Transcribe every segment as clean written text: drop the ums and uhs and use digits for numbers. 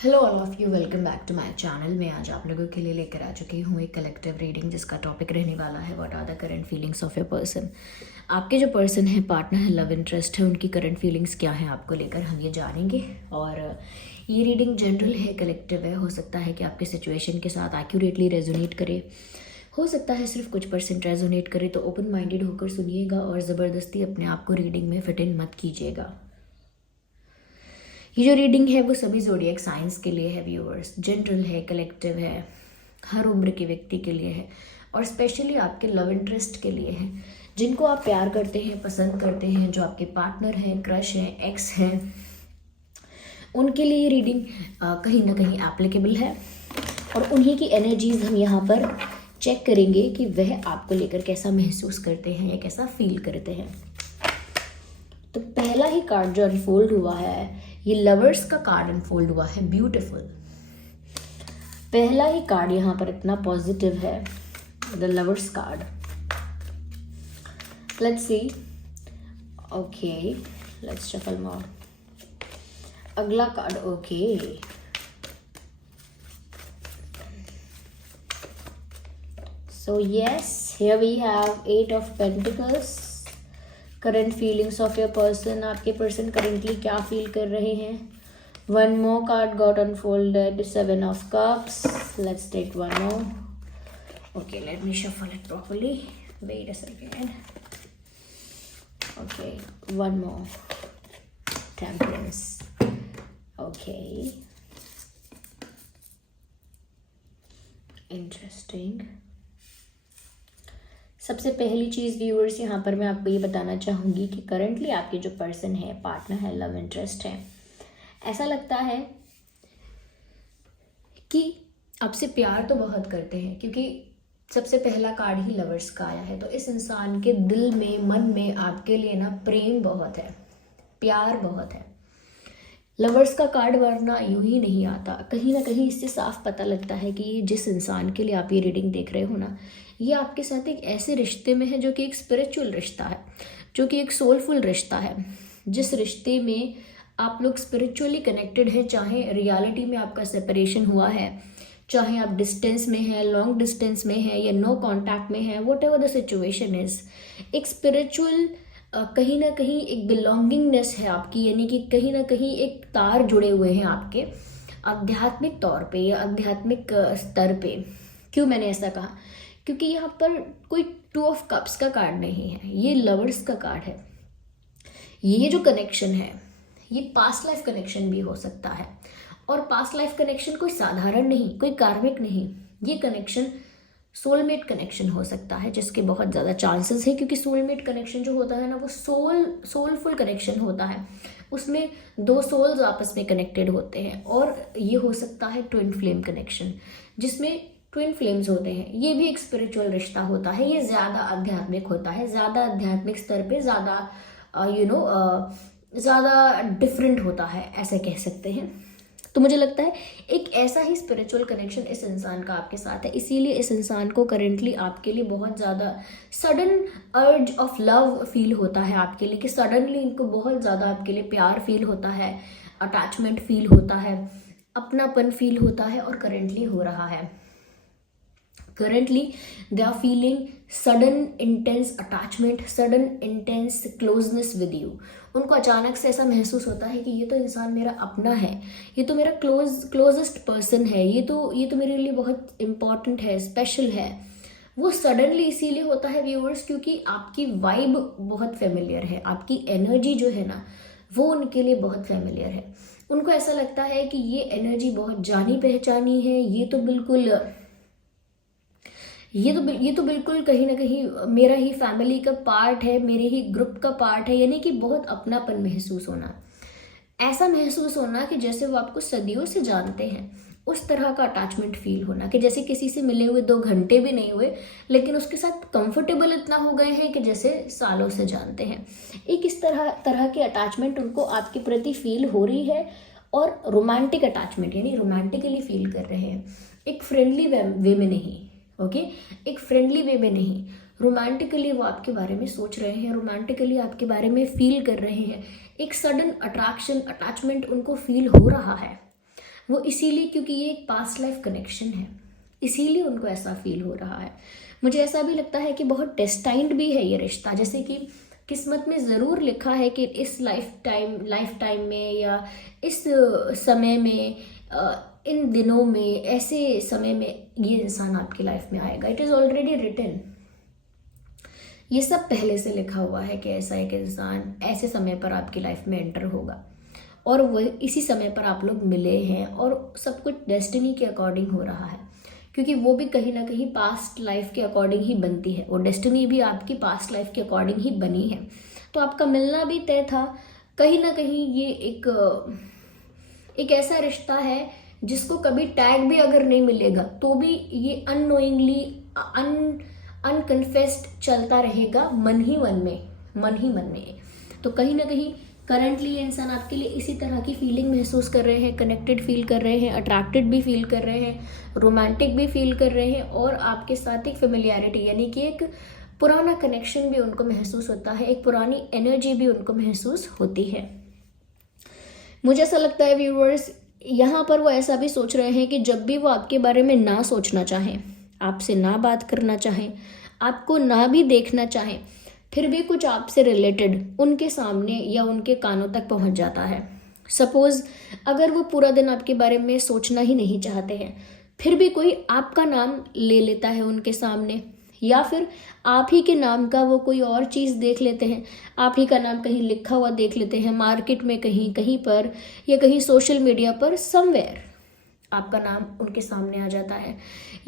Hello all of you, welcome back to my channel. मैं आज आप लोगों के लिए लेकर आ चुकी हूँ एक कलेक्टिव रीडिंग जिसका टॉपिक रहने वाला है what are the current feelings of your person. आपके जो पर्सन है, पार्टनर है, लव इंटरेस्ट है, उनकी करंट फीलिंग्स क्या है आपको लेकर हम ये जानेंगे। और ये रीडिंग जनरल है, कलेक्टिव है। हो सकता है कि आपके सिचुएशन के साथ एक्यूरेटली रेजोनेट करे, हो सकता है सिर्फ कुछ परसेंट रेजोनेट करे। तो ओपन माइंडेड होकर सुनिएगा और ज़बरदस्ती अपने आप को रीडिंग में फिट इन मत कीजिएगा। ये जो रीडिंग है वो सभी ज़ोडिएक साइंस के लिए है व्यूअर्स, जनरल है, कलेक्टिव है, हर उम्र के व्यक्ति के लिए है और स्पेशली आपके लव इंटरेस्ट के लिए है। जिनको आप प्यार करते हैं, पसंद करते हैं, जो आपके पार्टनर हैं, क्रश हैं, एक्स हैं, उनके लिए ये रीडिंग कहीं ना कहीं एप्लीकेबल है। और उन्हीं की एनर्जीज हम यहाँ पर चेक करेंगे कि वह आपको लेकर कैसा महसूस करते हैं या कैसा फील करते हैं। तो पहला ही कार्ड जो अनफोल्ड हुआ है, ये लवर्स का कार्ड अनफोल्ड हुआ है। ब्यूटीफुल। पहला ही कार्ड यहाँ पर इतना पॉजिटिव है, the lovers card. Let's see. Okay, let's shuffle more. अगला card. Okay, so yes, here we have 8 of pentacles. Current feelings of your person, आपके पर्सन करेंटली क्या फील कर रहे हैं। One more card got unfolded, 7 of cups. Let's take one more. Okay, let me shuffle it properly, wait a second. Okay, one more. Temperance. Okay, interesting. सबसे पहली चीज़ viewers यहाँ पर मैं आपको ये बताना चाहूँगी कि करंटली आपके जो पर्सन है, पार्टनर है, लव इंटरेस्ट है, ऐसा लगता है कि आपसे प्यार तो बहुत करते हैं, क्योंकि सबसे पहला कार्ड ही लवर्स का आया है। तो इस इंसान के दिल में, मन में आपके लिए ना प्रेम बहुत है, प्यार बहुत है। लवर्स का कार्ड वरना यूं ही नहीं आता। कहीं ना कहीं इससे साफ पता लगता है कि जिस इंसान के लिए आप ये रीडिंग देख रहे हो ना, ये आपके साथ एक ऐसे रिश्ते में है जो कि एक स्पिरिचुअल रिश्ता है, जो कि एक सोलफुल रिश्ता है। जिस रिश्ते में आप लोग स्पिरिचुअली कनेक्टेड हैं, चाहे रियलिटी में आपका सेपरेशन हुआ है, चाहे आप डिस्टेंस में हैं, लॉन्ग डिस्टेंस में हैं या नो कांटेक्ट में हैं, what ever the situation is, एक स्पिरिचुअल कहीं ना कहीं एक बिलोंगिंगनेस है आपकी, यानी कि कहीं ना कहीं एक तार जुड़े हुए हैं आपके आध्यात्मिक तौर पे या आध्यात्मिक स्तर पे। क्यों मैंने ऐसा कहा? क्योंकि यहाँ पर कोई 2 ऑफ कप्स का कार्ड नहीं है, ये लवर्स का कार्ड है। ये जो कनेक्शन है, ये पास्ट लाइफ कनेक्शन भी हो सकता है। और पास्ट लाइफ कनेक्शन कोई साधारण नहीं, कोई कार्मिक नहीं, ये कनेक्शन सोलमेट कनेक्शन हो सकता है, जिसके बहुत ज़्यादा चांसेस है। क्योंकि सोलमेट कनेक्शन जो होता है ना, वो सोलफुल कनेक्शन होता है, उसमें 2 सोल्स आपस में कनेक्टेड होते हैं। और ये हो सकता है ट्विन फ्लेम कनेक्शन, जिसमें ट्विन फ्लेम्स होते हैं। ये भी एक स्पिरिचुअल रिश्ता होता है, ये ज़्यादा आध्यात्मिक होता है, ज़्यादा आध्यात्मिक स्तर पे ज़्यादा ज़्यादा डिफरेंट होता है, ऐसे कह सकते हैं। तो मुझे लगता है एक ऐसा ही स्पिरिचुअल कनेक्शन इस इंसान का आपके साथ है, इसीलिए इस इंसान को करेंटली आपके लिए बहुत ज़्यादा सडन अर्ज ऑफ लव फील होता है आपके लिए, कि सडनली इनको बहुत ज़्यादा आपके लिए प्यार फील होता है, अटैचमेंट फील होता है, अपनापन फील होता है। और करेंटली हो रहा है, currently they are feeling sudden intense attachment, sudden intense closeness with you। उनको अचानक से ऐसा महसूस होता है कि ये तो इंसान मेरा अपना है, ये तो मेरा क्लोजेस्ट पर्सन है, ये तो मेरे लिए बहुत इंपॉर्टेंट है, स्पेशल है। वो सडनली इसीलिए होता है व्यूअर्स, क्योंकि आपकी वाइब बहुत फेमिलियर है, आपकी एनर्जी जो है ना, वो उनके लिए बहुत फेमिलियर है। उनको ऐसा लगता है कि ये एनर्जी बहुत जानी पहचानी है, ये तो बिल्कुल कहीं ना कहीं मेरा ही फैमिली का पार्ट है, मेरे ही ग्रुप का पार्ट है। यानी कि बहुत अपनापन महसूस होना, ऐसा महसूस होना कि जैसे वो आपको सदियों से जानते हैं, उस तरह का अटैचमेंट फील होना कि जैसे किसी से मिले हुए 2 घंटे भी नहीं हुए, लेकिन उसके साथ कंफर्टेबल इतना हो गए हैं कि जैसे सालों से जानते हैं। एक इस तरह की अटैचमेंट उनको आपके प्रति फील हो रही है। और रोमांटिक अटैचमेंट, यानी रोमांटिकली फील कर रहे हैं, एक फ्रेंडली वे में नहीं। ओके, एक फ्रेंडली वे में नहीं, रोमांटिकली वो आपके बारे में सोच रहे हैं, रोमांटिकली आपके बारे में फील कर रहे हैं। एक सडन अट्रैक्शन, अटैचमेंट उनको फील हो रहा है। वो इसीलिए क्योंकि ये एक पास्ट लाइफ कनेक्शन है, इसीलिए उनको ऐसा फील हो रहा है। मुझे ऐसा भी लगता है कि बहुत डेस्टाइन्ड भी है ये रिश्ता, जैसे कि किस्मत में ज़रूर लिखा है कि इस लाइफ टाइम में या इस समय में, इन दिनों में, ऐसे समय में ये इंसान आपकी लाइफ में आएगा। इट इज़ ऑलरेडी रिटन, ये सब पहले से लिखा हुआ है कि ऐसा एक इंसान ऐसे समय पर आपकी लाइफ में एंटर होगा, और वह इसी समय पर आप लोग मिले हैं, और सब कुछ डेस्टिनी के अकॉर्डिंग हो रहा है, क्योंकि वो भी कहीं ना कहीं पास्ट लाइफ के अकॉर्डिंग ही बनती है, और डेस्टिनी भी आपकी पास्ट लाइफ के अकॉर्डिंग ही बनी है। तो आपका मिलना भी तय था। कहीं ना कहीं ये एक ऐसा रिश्ता है जिसको कभी टैग भी अगर नहीं मिलेगा तो भी ये अननोइंगली, अनकन्फेस्ड चलता रहेगा, मन ही मन में। तो कहीं ना कहीं करंटली ये इंसान आपके लिए इसी तरह की फीलिंग महसूस कर रहे हैं, कनेक्टेड फील कर रहे हैं, अट्रैक्टेड भी फील कर रहे हैं, रोमांटिक भी फील कर रहे हैं, और आपके साथ एक फेमिलियरिटी यानी कि एक पुराना कनेक्शन भी उनको महसूस होता है, एक पुरानी एनर्जी भी उनको महसूस होती है। मुझे ऐसा लगता है व्यूअर्स, यहाँ पर वो ऐसा भी सोच रहे हैं कि जब भी वो आपके बारे में ना सोचना चाहें, आपसे ना बात करना चाहें, आपको ना भी देखना चाहें, फिर भी कुछ आपसे रिलेटेड उनके सामने या उनके कानों तक पहुंच जाता है। सपोज़ अगर वो पूरा दिन आपके बारे में सोचना ही नहीं चाहते हैं, फिर भी कोई आपका नाम ले लेता है उनके सामने, या फिर आप ही के नाम का वो कोई और चीज़ देख लेते हैं, आप ही का नाम कहीं लिखा हुआ देख लेते हैं मार्केट में, कहीं पर, या कहीं सोशल मीडिया पर, समवेयर आपका नाम उनके सामने आ जाता है।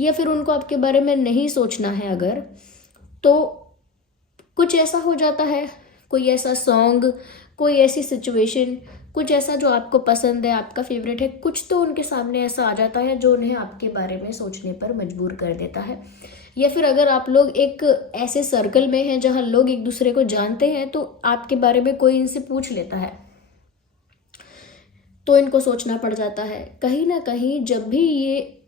या फिर उनको आपके बारे में नहीं सोचना है अगर, तो कुछ ऐसा हो जाता है, कोई ऐसा सॉन्ग, कोई ऐसी सिचुएशन, कुछ ऐसा जो आपको पसंद है, आपका फेवरेट है, कुछ तो उनके सामने ऐसा आ जाता है जो उन्हें आपके बारे में सोचने पर मजबूर कर देता है। या फिर अगर आप लोग एक ऐसे सर्कल में हैं जहां लोग एक दूसरे को जानते हैं, तो आपके बारे में कोई इनसे पूछ लेता है तो इनको सोचना पड़ जाता है। कहीं ना कहीं जब भी ये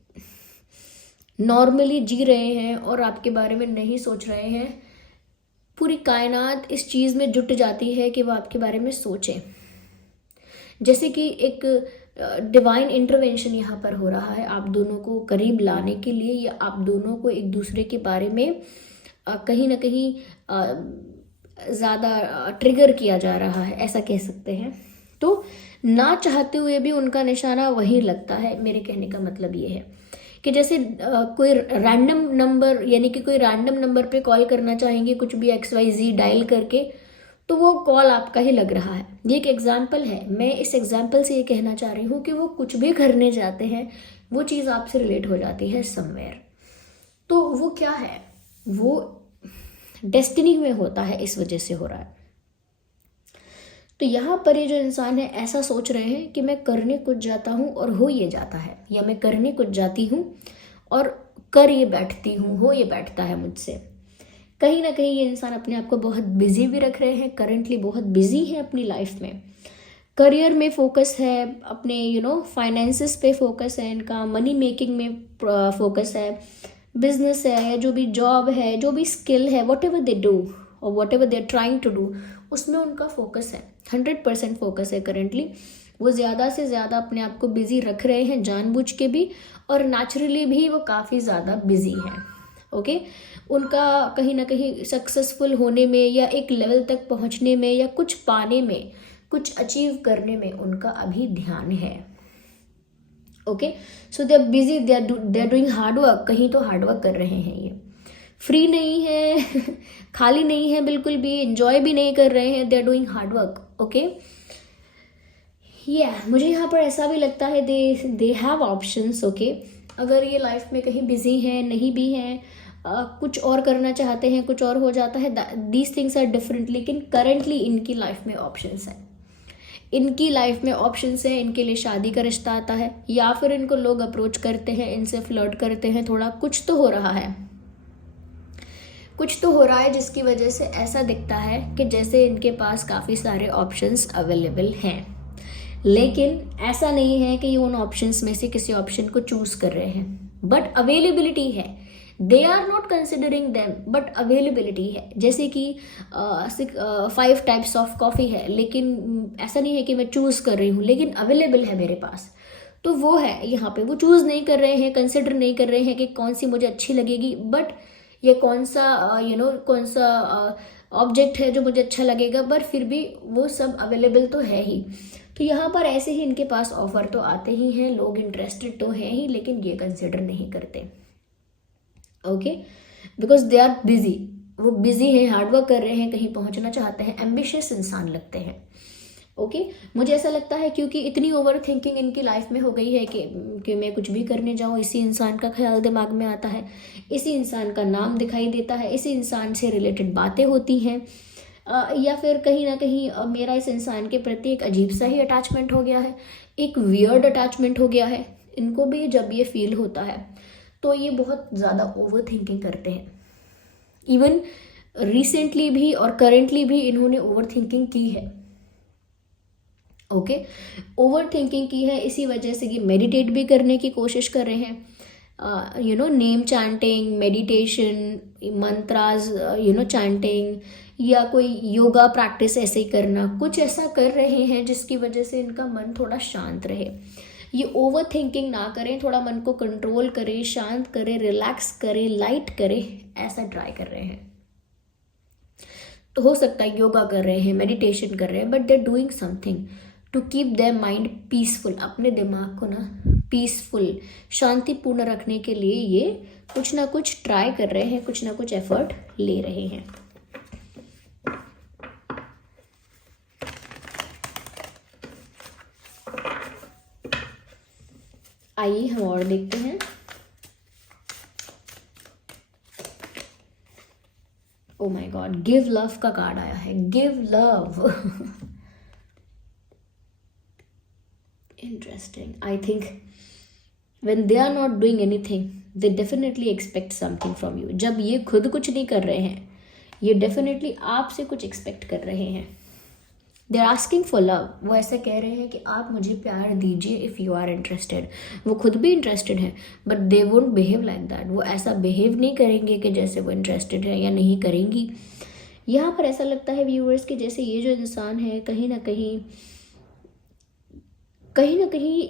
नॉर्मली जी रहे हैं और आपके बारे में नहीं सोच रहे हैं, पूरी कायनात इस चीज़ में जुट जाती है कि वो आपके बारे में सोचें। जैसे कि एक डिवाइन इंटरवेंशन यहाँ पर हो रहा है आप दोनों को करीब लाने के लिए, या आप दोनों को एक दूसरे के बारे में कहीं ना कहीं ज़्यादा ट्रिगर किया जा रहा है, ऐसा कह सकते हैं। तो ना चाहते हुए भी उनका निशाना वहीं लगता है। मेरे कहने का मतलब ये है कि जैसे कोई रैंडम नंबर, यानी कि कोई रैंडम नंबर पे कॉल करना चाहेंगे, कुछ भी XYZ डायल करके, तो वो कॉल आपका ही लग रहा है। ये एक एग्जाम्पल है। मैं इस एग्जाम्पल से ये कहना चाह रही हूँ कि वो कुछ भी करने जाते हैं, वो चीज़ आपसे रिलेट हो जाती है समवेयर। तो वो क्या है, वो डेस्टिनी में होता है, इस वजह से हो रहा है। तो यहाँ पर ये जो इंसान है ऐसा सोच रहे हैं कि मैं करने कुछ जाता हूँ और हो ये जाता है, या मैं करने कुछ जाती हूँ और कर ये बैठती हूँ, हो ये बैठता है मुझसे। कहीं ना कहीं ये इंसान अपने आप को बहुत बिजी भी रख रहे हैं, करंटली बहुत बिजी है अपनी लाइफ में, करियर में फोकस है, अपने फाइनेंसेस पे फोकस है इनका, मनी मेकिंग में फोकस है, बिजनेस है, या जो भी जॉब है, जो भी स्किल है, वॉट एवर दे डू और whatever they are trying to do, उसमें उनका फोकस है, 100% फोकस है करंटली। वो ज़्यादा से ज़्यादा अपने आप को बिजी रख रहे हैं, जानबूझ के भी और नेचुरली भी वो काफ़ी ज़्यादा बिजी हैं। ओके, उनका कहीं ना कहीं सक्सेसफुल होने में, या एक लेवल तक पहुंचने में, या कुछ पाने में, कुछ अचीव करने में उनका अभी ध्यान है। Okay, so they are busy, they are doing hard work. कहीं तो हार्ड वर्क कर रहे हैं, ये फ्री नहीं है खाली नहीं है बिल्कुल भी, एंजॉय भी नहीं कर रहे हैं, they are doing hard work. Okay, मुझे यहाँ पर ऐसा भी लगता है दे हैव ऑप्शंस। ओके, अगर ये लाइफ में कहीं बिजी हैं, नहीं भी हैं, कुछ और करना चाहते हैं, कुछ और हो जाता है, दीज थिंग्स आर डिफरेंट, लेकिन करंटली इनकी लाइफ में ऑप्शंस है, इनकी लाइफ में ऑप्शंस है। इनके लिए शादी का रिश्ता आता है, या फिर इनको लोग अप्रोच करते हैं, इनसे फ्लर्ट करते हैं, थोड़ा कुछ तो हो रहा है, कुछ तो हो रहा है जिसकी वजह से ऐसा दिखता है कि जैसे इनके पास काफ़ी सारे ऑप्शंस अवेलेबल हैं। लेकिन ऐसा नहीं है कि ये उन ऑप्शंस में से किसी ऑप्शन को चूज कर रहे हैं, बट अवेलेबिलिटी है। They are not considering them, but availability है। जैसे कि 5 टाइप्स ऑफ कॉफ़ी है, लेकिन ऐसा नहीं है कि मैं चूज कर रही हूँ, लेकिन अवेलेबल है मेरे पास। तो वो है यहाँ पे, वो चूज़ नहीं कर रहे हैं, कंसिडर नहीं कर रहे हैं कि कौन सी मुझे अच्छी लगेगी, बट ये कौन सा कौन सा ऑब्जेक्ट है जो मुझे अच्छा लगेगा, बट फिर भी वो सब अवेलेबल तो है ही। तो यहाँ पर ऐसे ही इनके पास ऑफर तो आते ही हैं, लोग इंटरेस्टेड तो हैं ही, लेकिन ये कंसिडर नहीं करते। Okay, because they are busy, वो बिजी हैं, हार्डवर्क कर रहे हैं, कहीं पहुंचना चाहते हैं, एम्बिशियस इंसान लगते हैं। ओके, मुझे ऐसा लगता है क्योंकि इतनी ओवर थिंकिंग इनकी लाइफ में हो गई है कि मैं कुछ भी करने जाऊँ इसी इंसान का ख्याल दिमाग में आता है, इसी इंसान का नाम दिखाई देता है, इसी इंसान से रिलेटेड बातें होती हैं, या फिर कहीं ना कहीं मेरा इस इंसान के प्रति एक अजीब सा ही अटैचमेंट हो गया है, एक वियर्ड अटैचमेंट हो गया है। इनको भी जब ये फील होता है तो ये बहुत ज़्यादा ओवर थिंकिंग करते हैं। इवन रिसेंटली भी और करेंटली भी इन्होंने ओवर थिंकिंग की है। ओके, ओवर थिंकिंग की है, इसी वजह से ये मेडिटेट भी करने की कोशिश कर रहे हैं, नेम चैंटिंग, मेडिटेशन, मंत्राज, चैंटिंग, या कोई योगा प्रैक्टिस ऐसे ही करना, कुछ ऐसा कर रहे हैं जिसकी वजह से इनका मन थोड़ा शांत रहे। ये ओवर थिंकिंग ना करें, थोड़ा मन को कंट्रोल करें, शांत करें, रिलैक्स करें, लाइट करें, ऐसा ट्राई कर रहे हैं। तो हो सकता है योगा कर रहे हैं, मेडिटेशन कर रहे हैं, but they are doing something to keep their mind peaceful, अपने दिमाग को ना पीसफुल, शांतिपूर्ण रखने के लिए ये कुछ ना कुछ ट्राई कर रहे हैं, कुछ ना कुछ एफर्ट ले रहे हैं। आइए हम और देखते हैं। Oh my God, give love का कार्ड आया है, give love. Interesting. I think when they are not doing anything they definitely expect something from you। जब ये खुद कुछ नहीं कर रहे हैं, ये डेफिनेटली आपसे कुछ एक्सपेक्ट कर रहे हैं। They are asking for love, वो ऐसे कह रहे हैं कि आप मुझे प्यार दीजिए इफ़ यू आर इंटरेस्टेड। वो खुद भी इंटरेस्टेड हैं, but they won't behave like that. वो ऐसा बिहेव नहीं करेंगे कि जैसे वो इंटरेस्टेड है, या नहीं करेंगी। यहाँ पर ऐसा लगता है व्यूअर्स कि जैसे ये जो इंसान है कहीं ना कहीं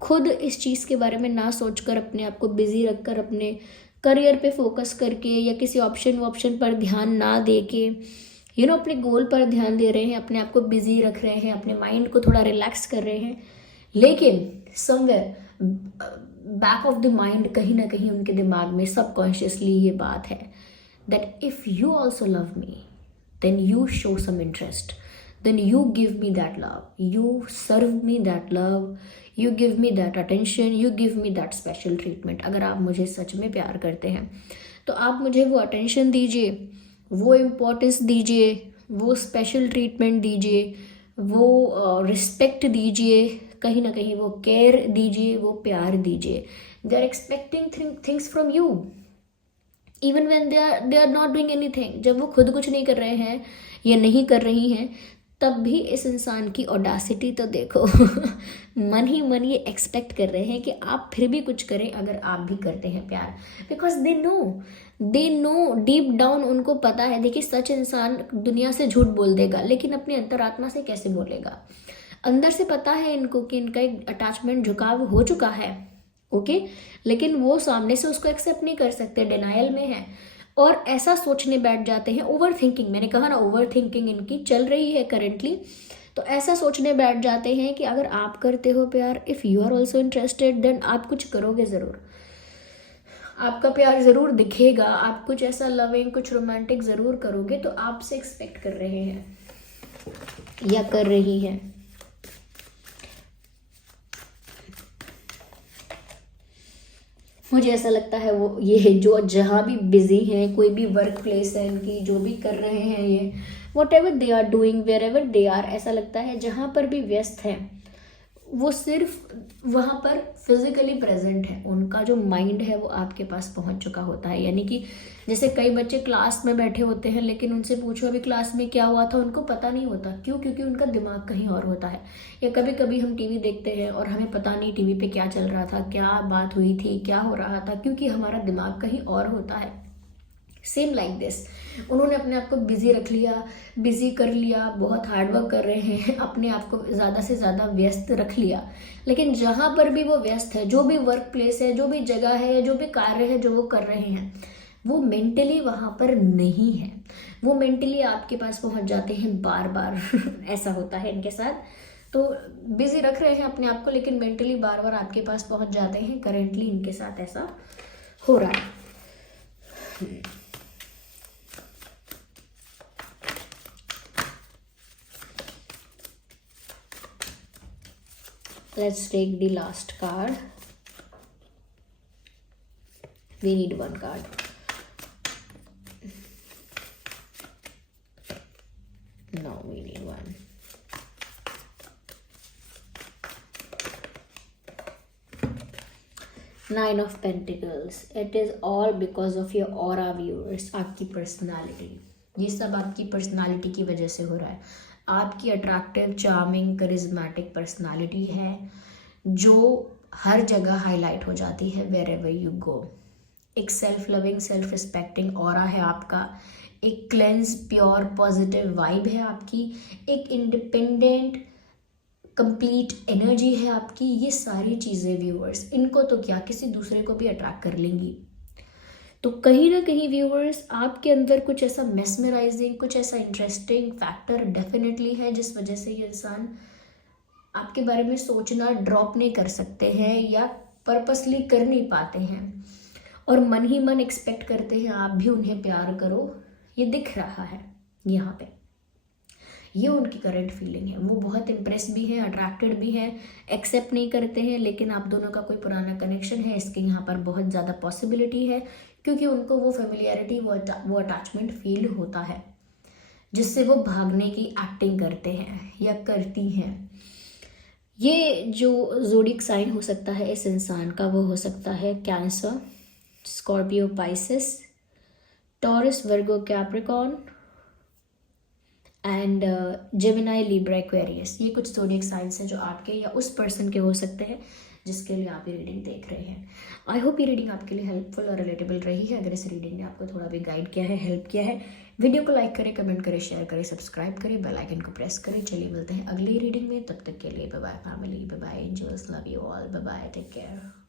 खुद इस चीज़ के बारे में ना सोचकर, अपने आप को बिजी रखकर, अपने करियर पे फोकस करके, या किसी ऑप्शन पर ध्यान ना दे के, अपने गोल पर ध्यान दे रहे हैं, अपने आप को बिजी रख रहे हैं, अपने माइंड को थोड़ा रिलैक्स कर रहे हैं, लेकिन somewhere back of the mind, कहीं ना कहीं उनके दिमाग में सबकॉन्शियसली ये बात है that if you also love me then you show some interest, then you give me that love, you serve me that love, you give me that attention, you give me that special treatment। अगर आप मुझे सच में प्यार करते हैं तो आप मुझे वो अटेंशन दीजिए, वो इम्पोर्टेंस दीजिए, वो स्पेशल ट्रीटमेंट दीजिए, वो रिस्पेक्ट दीजिए, कहीं ना कहीं वो केयर दीजिए, वो प्यार दीजिए। They are expecting things from you even when they are not doing anything. जब वो खुद कुछ नहीं कर रहे हैं या नहीं कर रही हैं, तब भी इस इंसान की ऑडासिटी तो देखो। मन ही मन ये एक्सपेक्ट कर रहे हैं कि आप फिर भी कुछ करें अगर आप भी करते हैं प्यार, because they know deep down, उनको पता है। देखिए, सच इंसान दुनिया से झूठ बोल देगा, लेकिन अपनी अंतरात्मा से कैसे बोलेगा? अंदर से पता है इनको कि इनका एक अटैचमेंट, झुकाव हो चुका है, ओके, लेकिन वो सामने से उसको एक्सेप्ट नहीं कर सकते, डिनायल में है, और ऐसा सोचने बैठ जाते हैं। ओवर थिंकिंग, मैंने कहा ना, ओवर थिंकिंग इनकी चल रही है करेंटली। तो ऐसा सोचने बैठ जाते हैं कि अगर आप करते हो प्यार, if you are also interested, then आप कुछ करोगे ज़रूर, आपका प्यार ज़रूर दिखेगा, आप कुछ ऐसा लविंग, कुछ रोमांटिक ज़रूर करोगे। तो आपसे एक्सपेक्ट कर रहे हैं या कर रही हैं। मुझे ऐसा लगता है वो ये जो जहाँ भी बिजी हैं, कोई भी वर्क प्लेस है इनकी, जो भी कर रहे हैं ये, whatever they are doing, wherever they are, ऐसा लगता है जहाँ पर भी व्यस्त हैं वो सिर्फ वहाँ पर फिजिकली प्रेजेंट है। उनका जो माइंड है वो आपके पास पहुँच चुका होता है। यानी कि जैसे कई बच्चे क्लास में बैठे होते हैं, लेकिन उनसे पूछो अभी क्लास में क्या हुआ था, उनको पता नहीं होता। क्यों? क्योंकि उनका दिमाग कहीं और होता है। या कभी कभी हम टीवी देखते हैं और हमें पता नहीं टीवी पे क्या चल रहा था, क्या बात हुई थी, क्या हो रहा था, क्योंकि हमारा दिमाग कहीं और होता है। सेम लाइक दिस, उन्होंने अपने आप को बिजी रख लिया, बिजी कर लिया, बहुत हार्डवर्क कर रहे हैं, अपने आप को ज़्यादा से ज़्यादा व्यस्त रख लिया। लेकिन जहाँ पर भी वो व्यस्त है, जो भी वर्क प्लेस है, जो भी जगह है, जो भी कार्य है जो वो कर रहे हैं, वो मेंटली वहाँ पर नहीं है। वो मेंटली आपके पास पहुँच जाते हैं बार बार ऐसा होता है इनके साथ। तो बिजी रख रहे हैं अपने आप को, लेकिन मेंटली बार बार आपके पास पहुँच जाते हैं। करेंटली इनके साथ ऐसा हो रहा है। Let's take the last card. We need one card. No, we need one. Nine of Pentacles. It is all because of your aura, viewers. आपकी पर्सनालिटी, ये सब आपकी पर्सनालिटी की वजह से हो रहा है। आपकी अट्रैक्टिव, चार्मिंग, करिज्मेटिक पर्सनालिटी है जो हर जगह हाईलाइट हो जाती है वेयर एवर यू गो। एक self loving, self respecting aura है आपका, एक क्लेंस, प्योर पॉजिटिव वाइब है आपकी, एक इंडिपेंडेंट कंप्लीट एनर्जी है आपकी। ये सारी चीज़ें व्यूअर्स, इनको तो क्या, किसी दूसरे को भी अट्रैक्ट कर लेंगी। तो कहीं ना कहीं व्यूअर्स आपके अंदर कुछ ऐसा मेस्मराइजिंग, कुछ ऐसा इंटरेस्टिंग फैक्टर डेफिनेटली है जिस वजह से ये इंसान आपके बारे में सोचना ड्रॉप नहीं कर सकते हैं या पर्पसली कर नहीं पाते हैं, और मन ही मन एक्सपेक्ट करते हैं आप भी उन्हें प्यार करो। ये दिख रहा है यहाँ पे, ये उनकी करंट फीलिंग है। वो बहुत इम्प्रेस भी हैं, अट्रैक्टेड भी हैं, एक्सेप्ट नहीं करते हैं, लेकिन आप दोनों का कोई पुराना कनेक्शन है, इसके यहाँ पर बहुत ज़्यादा पॉसिबिलिटी है, क्योंकि उनको वो फेमिलियरिटी, वो अटैचमेंट फील होता है जिससे वो भागने की एक्टिंग करते हैं या करती हैं। ये जो ज़ोडिक साइन हो सकता है इस इंसान का, वो हो सकता है cancer, Scorpio, Pisces, taurus, Virgo, Capricorn and Gemini, Libra, Aquarius. ये कुछ ज़ोडिक साइंस हैं जो आपके या उस पर्सन के हो सकते हैं जिसके लिए आप ये रीडिंग देख रहे हैं। आई होप ये रीडिंग आपके लिए हेल्पफुल और रिलेटेबल रही है। अगर इस रीडिंग ने आपको थोड़ा भी गाइड किया है, हेल्प किया है, वीडियो को लाइक करें, कमेंट करें, शेयर करें, सब्सक्राइब करें, बेल आइकन को प्रेस करें। चलिए मिलते हैं अगली रीडिंग में, तब तक के लिए bye bye family, bye bye angels, love you all, bye bye, take care.